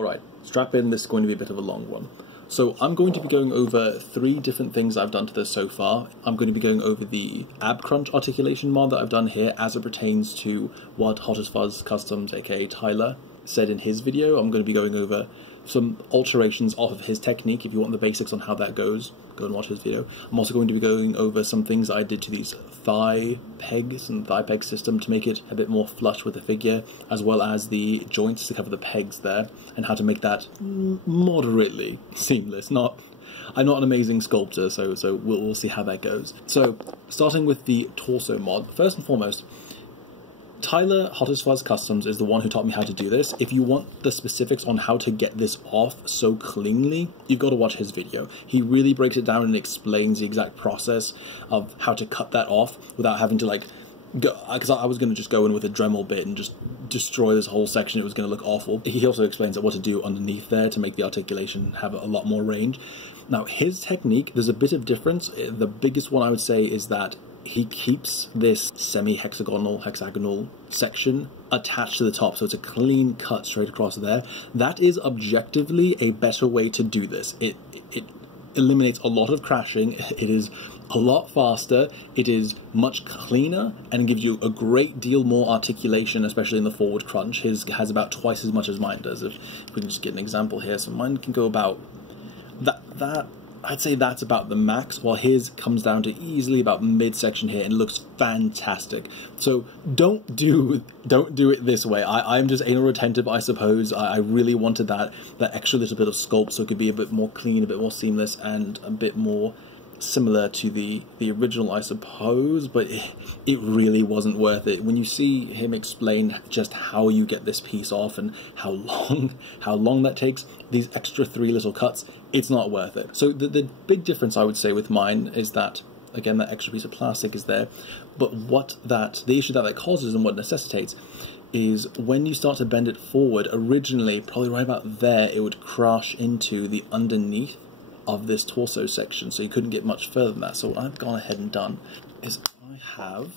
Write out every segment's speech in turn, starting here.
Alright, strap in, this is going to be a bit of a long one. So I'm going to be going over 3 different things I've done to this so far. I'm going to be going over the ab crunch articulation mod that I've done here as it pertains to what HottestFuzzCustoms, aka Tyler, said in his video. I'm going to be going over some alterations off of his technique. If you want the basics on how that goes, go and watch his video. I'm also going to be going over some things that I did to these thigh pegs and thigh peg system to make it a bit more flush with the figure, as well as the joints to cover the pegs there, and how to make that moderately seamless. I'm not an amazing sculptor, so we'll see how that goes. So, starting with the torso mod, first and foremost, Tyler, HottestFuzzCustoms, is the one who taught me how to do this. If you want the specifics on how to get this off so cleanly, you've got to watch his video. He really breaks it down and explains the exact process of how to cut that off without having to, like, go, because I was going to just go in with a Dremel bit and just destroy this whole section. It was going to look awful. He also explains what to do underneath there to make the articulation have a lot more range. Now, his technique, there's a bit of difference. The biggest one I would say is that he keeps this hexagonal section attached to the top, so it's a clean cut straight across there. That is objectively a better way to do this. It eliminates a lot of crashing, it is a lot faster, it is much cleaner, and gives you a great deal more articulation, especially in the forward crunch. His has about twice as much as mine does. If we can just get an example here, so mine can go about that I'd say that's about the max, while his comes down to easily about midsection here and looks fantastic. So don't do it this way. I'm just anal retentive, I suppose. I really wanted that extra little bit of sculpt so it could be a bit more clean, a bit more seamless, and a bit more similar to the original, I suppose, but it really wasn't worth it. When you see him explain just how you get this piece off and how long that takes, these extra 3 little cuts, it's not worth it. So the big difference I would say with mine is that, again, that extra piece of plastic is there, but the issue that causes and what necessitates is when you start to bend it forward, originally, probably right about there, it would crash into the underneath of this torso section, so you couldn't get much further than that. So what I've gone ahead and done is I have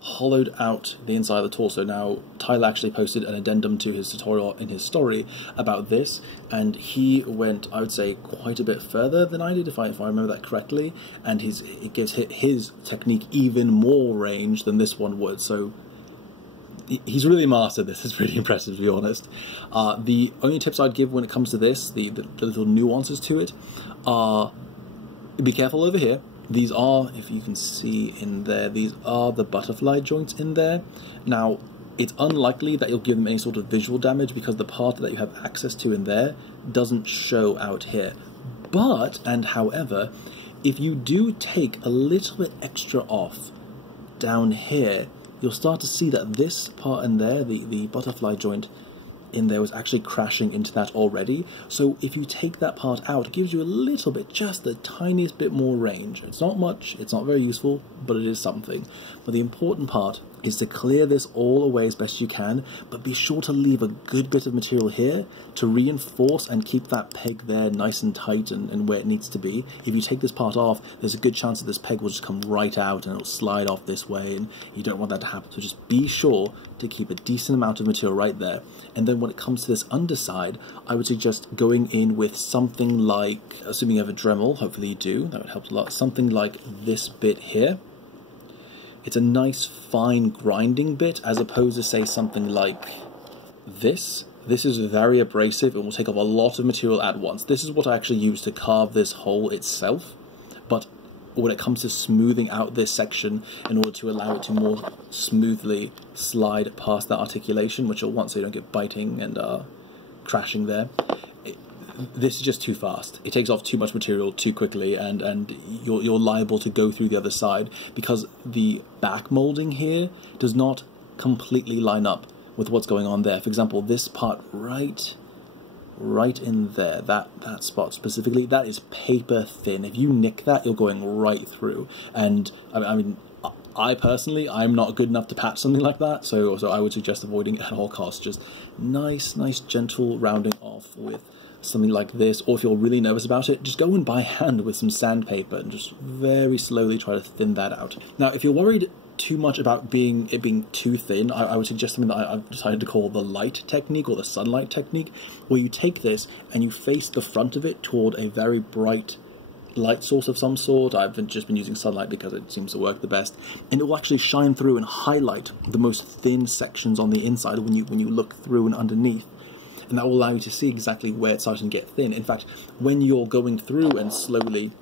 hollowed out the inside of the torso. Now, Tyler actually posted an addendum to his tutorial in his story about this, and he went, I would say, quite a bit further than I did, if I remember that correctly, and it gives his technique even more range than this one would. So he's really mastered this. It's pretty impressive, to be honest. The only tips I'd give when it comes to this, the little nuances to it, are be careful over here. These are, if you can see in there, these are the butterfly joints in there. Now, it's unlikely that you'll give them any sort of visual damage because the part that you have access to in there doesn't show out here. But, and however, if you do take a little bit extra off down here, you'll start to see that this part in there, the butterfly joint in there, was actually crashing into that already. So if you take that part out, it gives you a little bit, just the tiniest bit more range. It's not much, it's not very useful, but it is something. But the important part is to clear this all away as best you can, but be sure to leave a good bit of material here to reinforce and keep that peg there nice and tight and where it needs to be. If you take this part off, there's a good chance that this peg will just come right out and it'll slide off this way, and you don't want that to happen. So just be sure to keep a decent amount of material right there. And then when it comes to this underside, I would suggest going in with something like, assuming you have a Dremel, hopefully you do, that would help a lot, something like this bit here. It's a nice fine grinding bit, as opposed to, say, something like this. This is very abrasive, it will take off a lot of material at once. This is what I actually use to carve this hole itself, but when it comes to smoothing out this section in order to allow it to more smoothly slide past that articulation, which you'll want so you don't get biting and crashing there, this is just too fast. It takes off too much material too quickly, and you're liable to go through the other side because the back molding here does not completely line up with what's going on there. For example, this part right in there, that spot specifically, that is paper thin. If you nick that, you're going right through. And I mean, I personally, I'm not good enough to patch something like that, so I would suggest avoiding it at all costs. Just nice gentle rounding off with something like this, or if you're really nervous about it, just go in by hand with some sandpaper and just very slowly try to thin that out. Now, if you're worried too much about it being too thin, I would suggest something that I've decided to call the light technique, or the sunlight technique, where you take this and you face the front of it toward a very bright light source of some sort. I've just been using sunlight because it seems to work the best, and it will actually shine through and highlight the most thin sections on the inside when you look through and underneath, and that will allow you to see exactly where it's starting to get thin. In fact, when you're going through and slowly,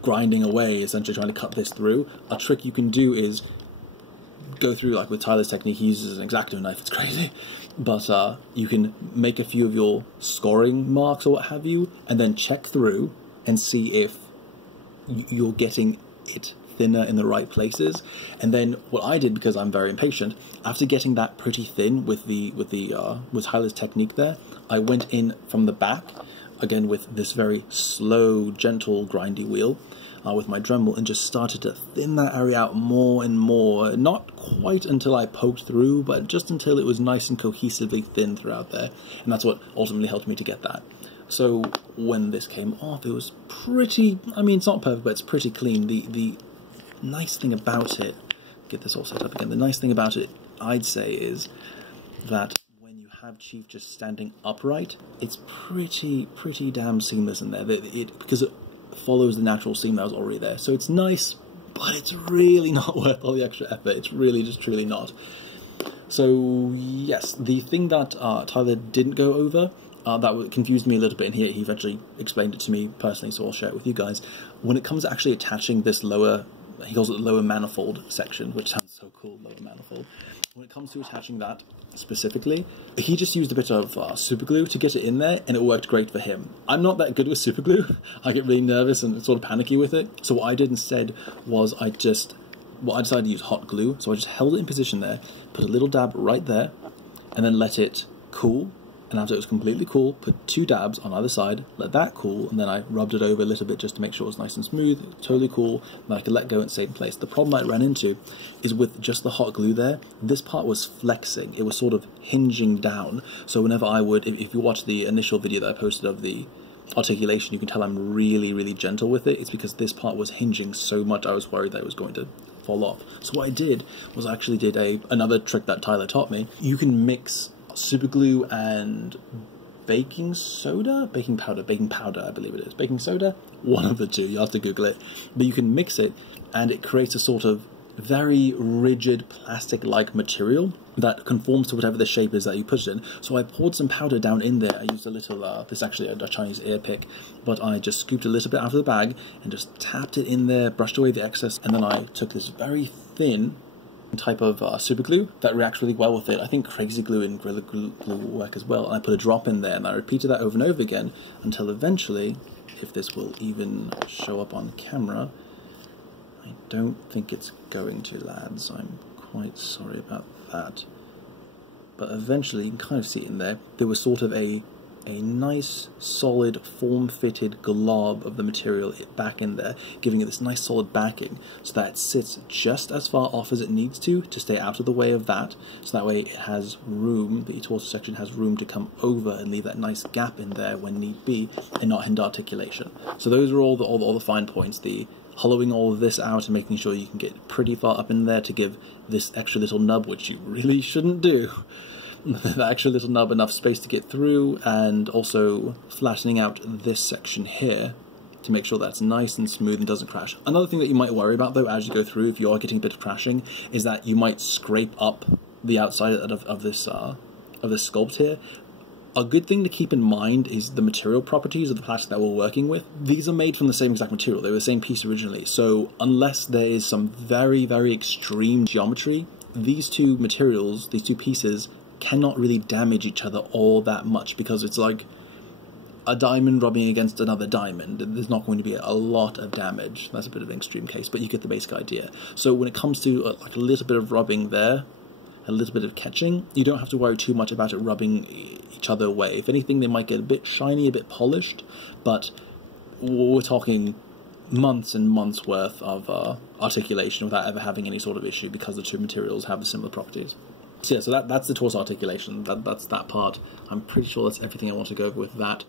grinding away, essentially trying to cut this through, a trick you can do is go through, like with Tyler's technique, he uses an X-Acto knife, it's crazy, but you can make a few of your scoring marks or what have you, and then check through and see if you're getting it thinner in the right places. And then what I did, because I'm very impatient, after getting that pretty thin with Tyler's technique there, I went in from the back, again with this very slow, gentle, grindy wheel, with my Dremel, and just started to thin that area out more and more. Not quite until I poked through, but just until it was nice and cohesively thin throughout there. And that's what ultimately helped me to get that. So when this came off, it was pretty, I mean, it's not perfect, but it's pretty clean. The nice thing about it, get this all set up again, the nice thing about it, I'd say, is that when you have Chief just standing upright, it's pretty damn seamless in there, because it follows the natural seam that was already there. So it's nice, but it's really not worth all the extra effort. It's really just truly not. So yes, the thing that Tyler didn't go over, that confused me a little bit, and he eventually explained it to me personally, so I'll share it with you guys. When it comes to actually attaching this lower, he calls it the lower manifold section, which sounds so cool, lower manifold. When it comes to attaching that specifically, he just used a bit of super glue to get it in there, and it worked great for him. I'm not that good with super glue. I get really nervous and sort of panicky with it. So what I did instead was I decided to use hot glue. So I just held it in position there, put a little dab right there, and then let it cool. And after it was completely cool, put 2 dabs on either side, let that cool, and then I rubbed it over a little bit just to make sure it was nice and smooth, totally cool, and I could let go and stay in place. The problem I ran into is with just the hot glue there, this part was flexing. It was sort of hinging down. So whenever I would, if you watch the initial video that I posted of the articulation, you can tell I'm really gentle with it. It's because this part was hinging so much I was worried that it was going to fall off. So what I did was I actually did another trick that Tyler taught me. You can mix super glue and baking powder, I believe it is, baking soda, one of the two, you have to Google it, but you can mix it and it creates a sort of very rigid plastic-like material that conforms to whatever the shape is that you put it in. So I poured some powder down in there. I used a little, this is actually a Chinese ear pick, but I just scooped a little bit out of the bag and just tapped it in there, brushed away the excess, and then I took this very thin type of super glue that reacts really well with it. I think crazy glue and Gorilla Glue will work as well. And I put a drop in there and I repeated that over and over again until eventually, if this will even show up on camera, I don't think it's going to, lads. I'm quite sorry about that. But eventually, you can kind of see it in there. There was sort of a nice, solid, form-fitted glob of the material back in there, giving it this nice solid backing, so that it sits just as far off as it needs to stay out of the way of that, so that way it has room, the torso section has room to come over and leave that nice gap in there when need be, and not hinder articulation. So those are all the fine points, the hollowing all of this out and making sure you can get pretty far up in there to give this extra little nub, which you really shouldn't do, the extra little nub enough space to get through, and also flattening out this section here to make sure that's nice and smooth and doesn't crash. Another thing that you might worry about though as you go through, if you are getting a bit of crashing, is that you might scrape up the outside of this sculpt here. A good thing to keep in mind is the material properties of the plastic that we're working with. These are made from the same exact material. They were the same piece originally, so unless there is some very extreme geometry, these two materials, these two pieces, cannot really damage each other all that much, because it's like a diamond rubbing against another diamond. There's not going to be a lot of damage. That's a bit of an extreme case, but you get the basic idea. So when it comes to like a little bit of rubbing there, a little bit of catching, you don't have to worry too much about it rubbing each other away. If anything, they might get a bit shiny, a bit polished, but we're talking months and months worth of articulation without ever having any sort of issue, because the two materials have the similar properties. So yeah, so that's the torso articulation. That's that part. I'm pretty sure that's everything I want to go over with that.